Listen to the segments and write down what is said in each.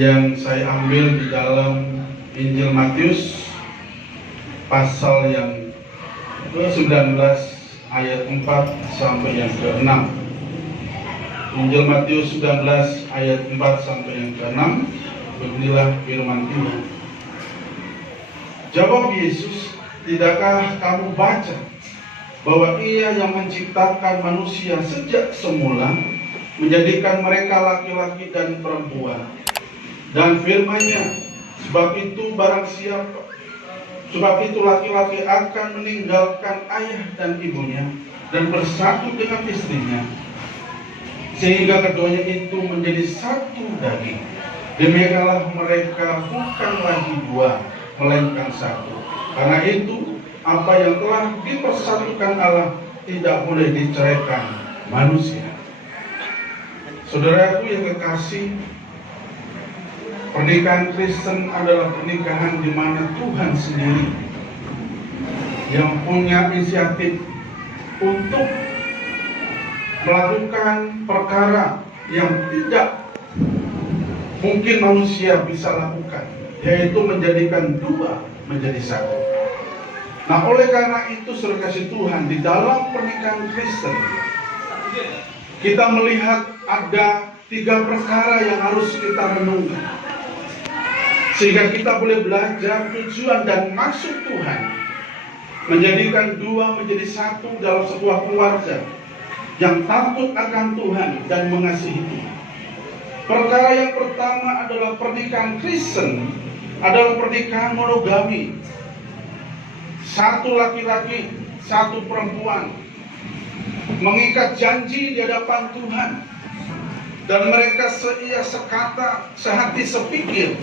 yang saya ambil di dalam Injil Matius pasal yang ke-19 ayat 4 sampai yang ke-6. Injil Matius 19 ayat 4 sampai yang ke-6. Beginilah firman Tuhan. Jawab Yesus, "Tidakkah kamu baca bahwa Ia yang menciptakan manusia sejak semula, menjadikan mereka laki-laki dan perempuan, dan firman-Nya, sebab itu laki-laki akan meninggalkan ayah dan ibunya dan bersatu dengan istrinya, sehingga keduanya itu menjadi satu daging. Demikianlah mereka bukan lagi dua, melainkan satu. Karena itu, apa yang telah dipersatukan Allah tidak boleh diceraikan manusia." Saudaraku yang kekasih, pernikahan Kristen adalah pernikahan di mana Tuhan sendiri yang punya inisiatif untuk melakukan perkara yang tidak mungkin manusia bisa lakukan, yaitu menjadikan dua menjadi satu. Nah, oleh karena itu, saudara kasih Tuhan, di dalam pernikahan Kristen kita melihat ada 3 perkara yang harus kita renungkan, sehingga kita boleh belajar tujuan dan maksud Tuhan menjadikan dua menjadi satu dalam sebuah keluarga yang takut akan Tuhan dan mengasihi Tuhan. Perkara yang pertama adalah pernikahan Kristen adalah pernikahan monogami. Satu laki-laki, satu perempuan, mengikat janji di hadapan Tuhan, dan mereka seia sekata, sehati sepikir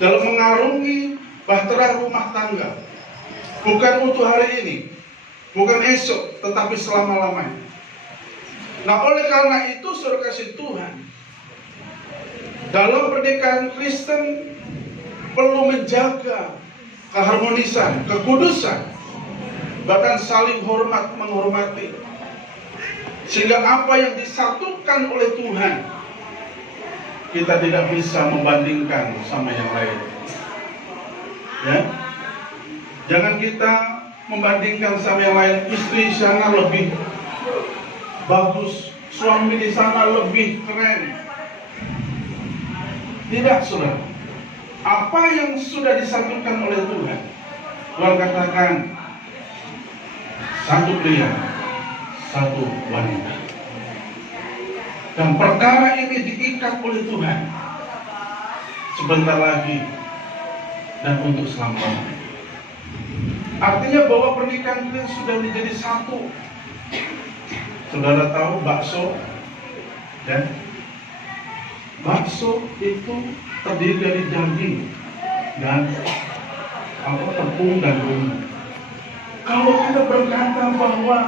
dalam mengarungi bahtera rumah tangga, bukan untuk hari ini, bukan esok, tetapi selama-lamanya. Nah, oleh karena itu, saudara kasih Tuhan, dalam pernikahan Kristen perlu menjaga keharmonisan, kekudusan, bahkan saling hormat menghormati, sehingga apa yang disatukan oleh Tuhan kita tidak bisa membandingkan sama yang lain. Ya, jangan kita membandingkan sama yang lain. Istri sana lebih bagus, suami di sana lebih keren. Tidak, saudara. Apa yang sudah disatukan oleh Tuhan, Tuhan katakan satu pria, satu wanita. Dan perkara ini diikat oleh Tuhan sebentar lagi dan untuk selamanya. Artinya bahwa pernikahan kita sudah menjadi satu. Saudara tahu bakso? Ya? Bakso itu terdiri dari daging dan tepung dan bumbu. Kalau kita berkata bahwa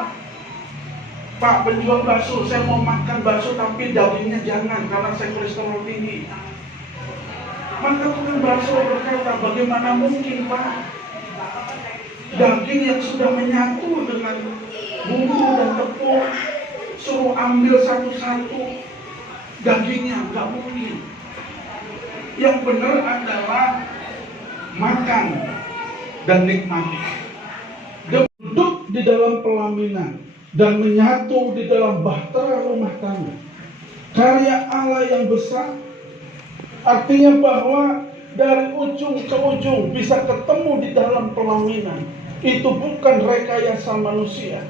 Pak penjual bakso, saya mau makan bakso tapi dagingnya jangan karena saya kolesterol tinggi. Maka tukang bakso berkata, bagaimana mungkin Pak? Daging yang sudah menyatu dengan bumbu dan tepung, suruh ambil satu-satu dagingnya, nggak mungkin. Yang benar adalah makan dan nikmati. Duduk di dalam pelaminan dan menyatu di dalam bahtera rumah tangga. Karya Allah yang besar, artinya bahwa dari ujung ke ujung bisa ketemu di dalam pelaminan. Itu bukan rekayasa manusia.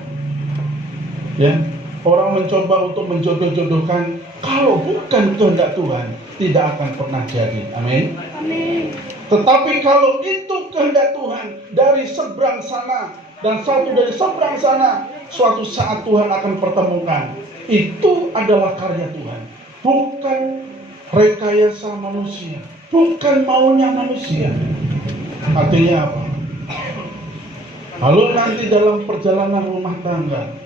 Ya, orang mencoba untuk menjodoh-jodohkan, kalau bukan kehendak Tuhan, tidak akan pernah jadi. Amin. Amin. Tetapi kalau itu kehendak Tuhan, dari seberang sana dan satu dari seberang sana, suatu saat Tuhan akan pertemukan. Itu adalah karya Tuhan, bukan rekayasa manusia, bukan maunya manusia. Artinya apa? Kalau nanti dalam perjalanan rumah tangga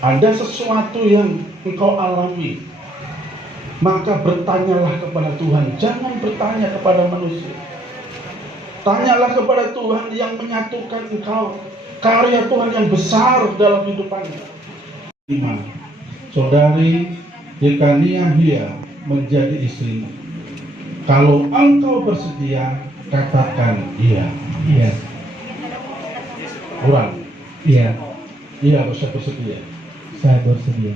ada sesuatu yang engkau alami, maka bertanyalah kepada Tuhan, jangan bertanya kepada manusia. Tanyalah kepada Tuhan yang menyatukan engkau, karya Tuhan yang besar dalam hidupannya. Saudari Yekania Hia menjadi istrimu. Kalau engkau bersedia, katakan iya. Iya. Kurang? Iya. Iya, harus bersedia. Saya bersedia.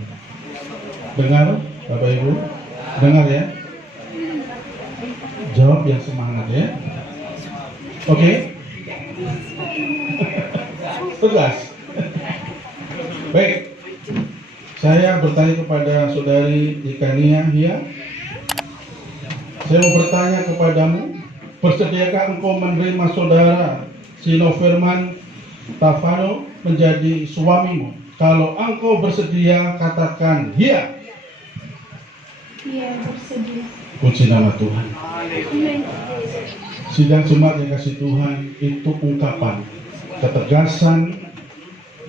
Dengar, Bapak Ibu? Dengar ya? Jawab yang semangat ya. Oke? Tegas. Baik. Saya bertanya kepada saudari Yekania Hia. Saya mau bertanya kepadamu, bersediakah engkau menerima saudara Sino Firman Tavano menjadi suamimu? Kalau engkau bersedia, katakan iya. Iya, bersedia. Puji nama Tuhan. Amin. Sidang jemaat yang kasih Tuhan, itu ungkapan ketegasan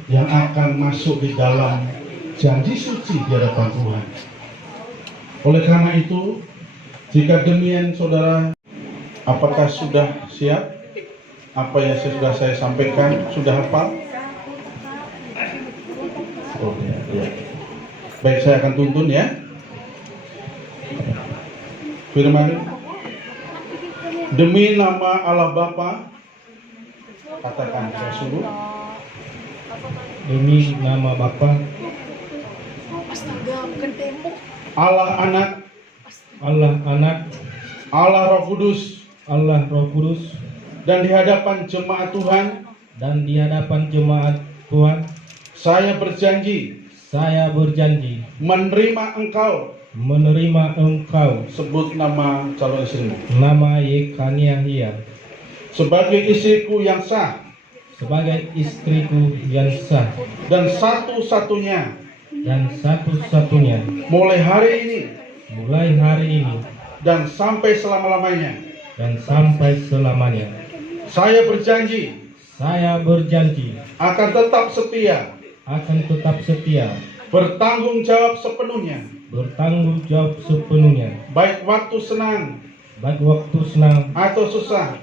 yang akan masuk di dalam janji suci di hadapan Tuhan. Oleh karena itu, jika demikian saudara, apakah sudah siap? Apa yang sudah saya sampaikan, sudah hafal? Oh, ya. Baik, saya akan tuntun ya. Firman, demi nama Allah Bapa, katakan sesungguh. Demi nama Bapa, Astaga, bukan tembok. Allah Anak, Allah Anak, Allah Roh Kudus, Allah Roh Kudus, dan di hadapan jemaat Tuhan, dan di hadapan jemaat Tuhan, saya berjanji saya berjanji menerima engkau. menerima engkau, Sebut nama calon istrimu nama Yekania Hia, sebagai istriku yang sah sebagai istriku yang sah dan satu-satunya dan satu-satunya mulai hari ini mulai hari ini dan sampai selama-lamanya. dan sampai selamanya. Saya berjanji Saya berjanji akan tetap setia, akan tetap setia, bertanggung jawab sepenuhnya, bertanggung jawab sepenuhnya, baik waktu senang baik waktu senang atau susah,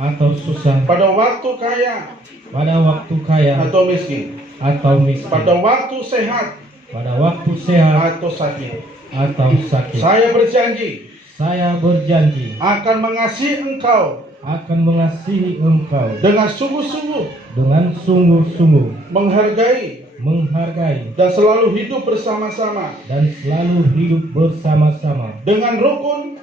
atau susah, pada waktu kaya pada waktu kaya atau miskin, atau miskin, pada waktu sehat pada waktu sehat atau sakit. atau sakit. Saya berjanji Saya berjanji akan mengasihi engkau akan mengasihi engkau dengan sungguh-sungguh, dengan sungguh-sungguh, menghargai menghargai dan selalu hidup bersama-sama dan selalu hidup bersama-sama dengan rukun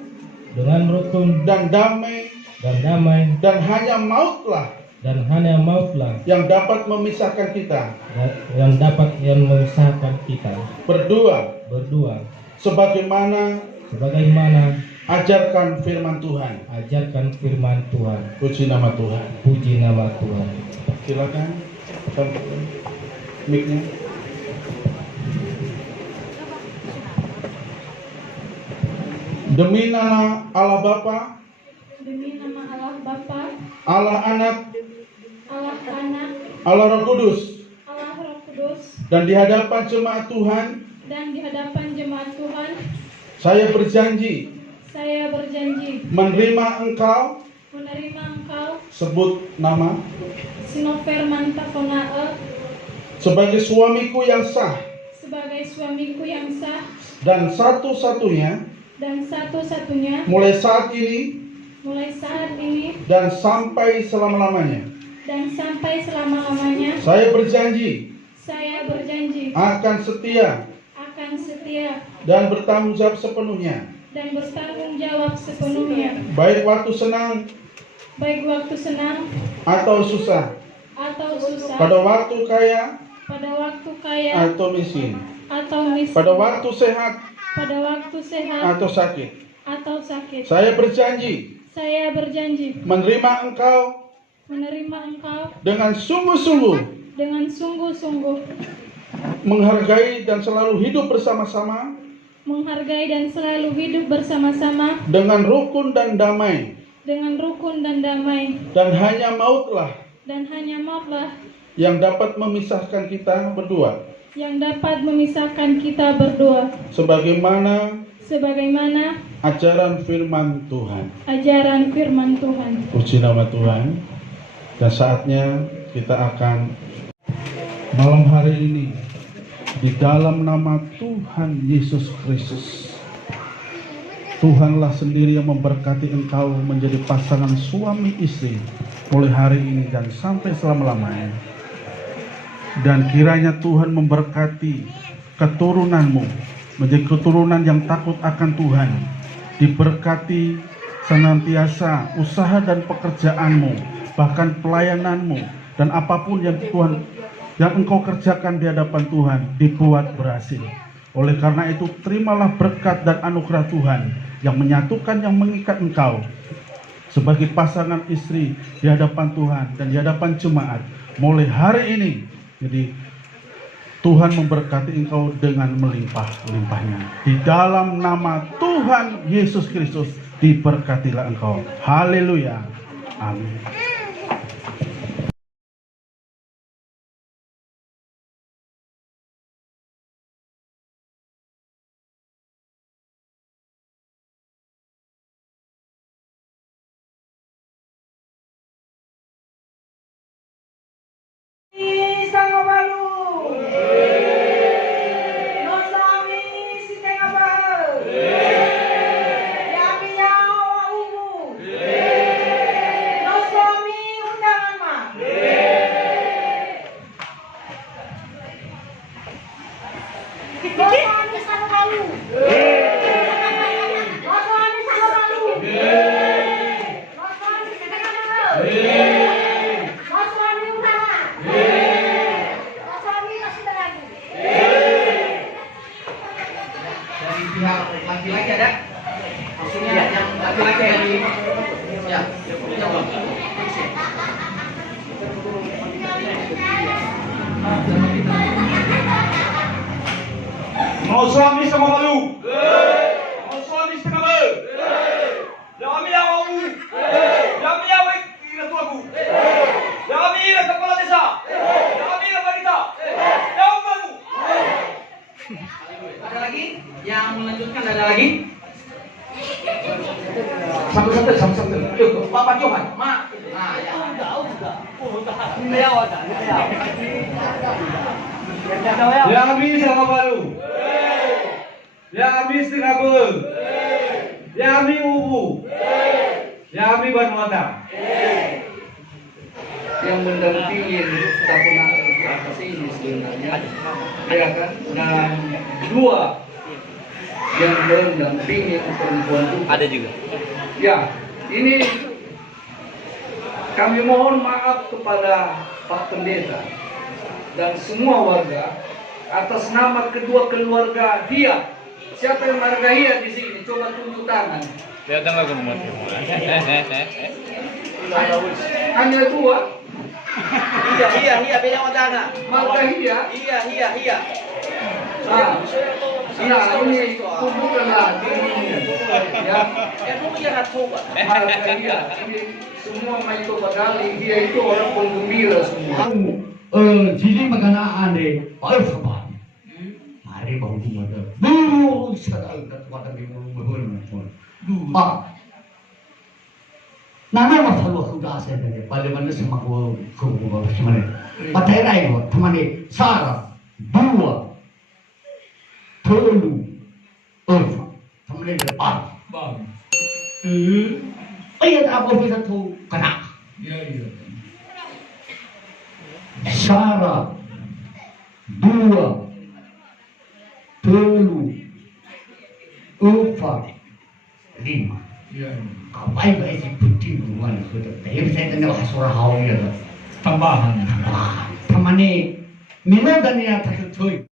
dengan rukun dan damai, dan damai, dan hanya mautlah dan hanya mautlah yang dapat memisahkan kita yang memisahkan kita berdua, sebagaimana ajarkan firman Tuhan. ajarkan firman Tuhan. Puji nama Tuhan. Puji nama Tuhan. Silakan mic-nya. Demi nama Allah Bapa, demi nama Allah Bapa, Allah Anak, Allah Anak, Allah Roh Kudus, Allah Roh Kudus, dan di hadapan jemaat Tuhan, dan di hadapan jemaat Tuhan, saya berjanji saya berjanji menerima engkau, menerima engkau, sebut nama, Sinover Mantakonae, sebagai suamiku yang sah sebagai suamiku yang sah dan satu-satunya dan satu-satunya mulai saat ini mulai saat ini dan sampai selama-lamanya. dan sampai selama-lamanya. Saya berjanji Saya berjanji akan setia akan setia dan bertanggung jawab sepenuhnya, dan bertanggung jawab sepenuhnya, baik waktu senang baik waktu senang atau susah, atau susah, pada waktu kaya pada waktu kaya atau miskin, atau miskin, pada waktu sehat pada waktu sehat atau sakit. atau sakit. Saya berjanji Saya berjanji menerima engkau menerima engkau dengan sungguh-sungguh, dengan sungguh-sungguh, menghargai dan selalu hidup bersama-sama menghargai dan selalu hidup bersama-sama dengan rukun dan damai, dengan rukun dan damai, dan hanya mautlah dan hanya mautlah yang dapat memisahkan kita berdua, yang dapat memisahkan kita berdua, sebagaimana sebagaimana ajaran firman Tuhan. ajaran firman Tuhan. Puji nama Tuhan. Dan saatnya kita akan malam hari ini di dalam nama Tuhan Yesus Kristus, Tuhanlah sendiri yang memberkati engkau menjadi pasangan suami istri mulai hari ini dan sampai selama-lamanya. Dan kiranya Tuhan memberkati keturunanmu menjadi keturunan yang takut akan Tuhan, diberkati senantiasa usaha dan pekerjaanmu, bahkan pelayananmu, dan apapun yang Tuhan yang engkau kerjakan di hadapan Tuhan dibuat berhasil. Oleh karena itu, terimalah berkat dan anugerah Tuhan yang menyatukan, yang mengikat engkau sebagai pasangan istri di hadapan Tuhan dan di hadapan jemaat mulai hari ini. Jadi Tuhan memberkati engkau dengan melimpah-limpahnya. Di dalam nama Tuhan Yesus Kristus diberkatilah engkau. Haleluya. Amin. Laki-laki ada? Maksudnya yang laki-laki yang di ya, coba. Mau suami sama malu? Mau suami setengah malu? Kami yang mau, kami yang kira tuaku, kami yang kepala desa, kami yang wanita, yang malu. Ada lagi? Yang melanjutkan ada lagi? Satu-satu. Ayo, Bapak Johan, Ma. Nah, ya. Yang kami sama malu, yang kami setengah malu, yang kami ubu, yang kami bermuatan. Yang mendampingi tahun atas ini sebenarnya, ya kan? Dan dua yang mendampingi perempuan itu. Ada juga. Ya, ini kami mohon maaf kepada Pak Pendeta dan semua warga atas nama kedua keluarga Hia. Siapa yang marga Hia di sini? Coba tunjuk tangan. Lihat nggak kamu? Hanya dua. Iya, beda wadana. Marga Hia. Iya. Nah, iya, ini kumpulkanlah di sini. Ya, Emang iya coba. Margahia. Ini semua maito badali, dia itu orang penggembira semua. Jadi makanaan deh, harus apa? Hari bau mata. Dulu sekali kata di mulut. Nana masalah sudah saya tadi. Bagaimana sama kau semana? Pakai rayu, teman Sarah, dua, tolu, teman depan. Ayat apa bisa tu kena? Sarah, dua, telu, empat, lima. Kapai baik si putih bukan sudah. Tapi saya kena hasura hawi ya. Tambahan. Tamane minat dan ya tak cuy.